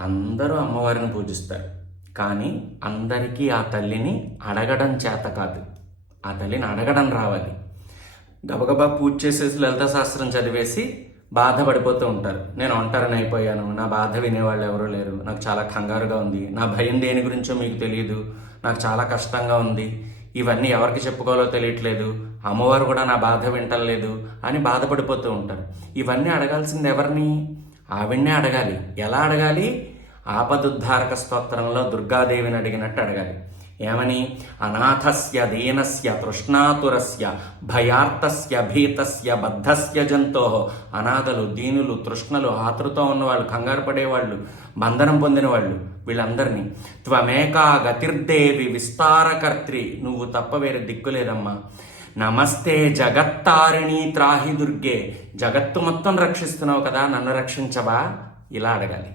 అందరూ అమ్మవారిని పూజిస్తారు. కానీ అందరికీ ఆ తల్లిని అడగడం చేత కాదు. ఆ తల్లిని అడగడం రావాలి. గబగబా పూజ చేసేసి లలిత శాస్త్రం చదివేసి బాధపడిపోతూ ఉంటారు. నేను ఒంటరిని అయిపోయాను. నా బాధ వినేవాళ్ళు ఎవరూ లేరు. నాకు చాలా కంగారుగా ఉంది. నా భయం దేని గురించో మీకు తెలియదు నాకు చాలా కష్టంగా ఉంది. ఇవన్నీ ఎవరికి చెప్పుకోవాలో తెలియట్లేదు. అమ్మవారు కూడా నా బాధ వింటలేదు అని బాధపడిపోతూ ఉంటారు. ఇవన్నీ అడగాల్సింది ఎవరిని? ఆవిడనే అడగాలి. ఎలా అడగాలి? ఆపదుద్ధారక స్తోత్రంలో దుర్గాదేవిని అడిగినట్టు అడగాలి. ఏమని? అనాథస్య దీనస్య తృష్ణాతురస్య భయార్థస్య భీతస్య బద్ధస్య జంతో. అనాథలు దీనులు తృష్ణలు ఆతృతో ఉన్నవాళ్ళు కంగారు పడేవాళ్ళు బంధనం పొందిన వాళ్ళు వీళ్ళందరినీ. త్వమేకా గతిర్దేవి విస్తారకర్త్రి నువ్వు తప్ప వేరే దిక్కు లేదమ్మా. నమస్తే జగత్తారిణి త్రాహి దుర్గే జగత్తు మొత్తం రక్షిస్తున్నావు కదా నన్ను రక్షించవా? ఇలా అడగాలి.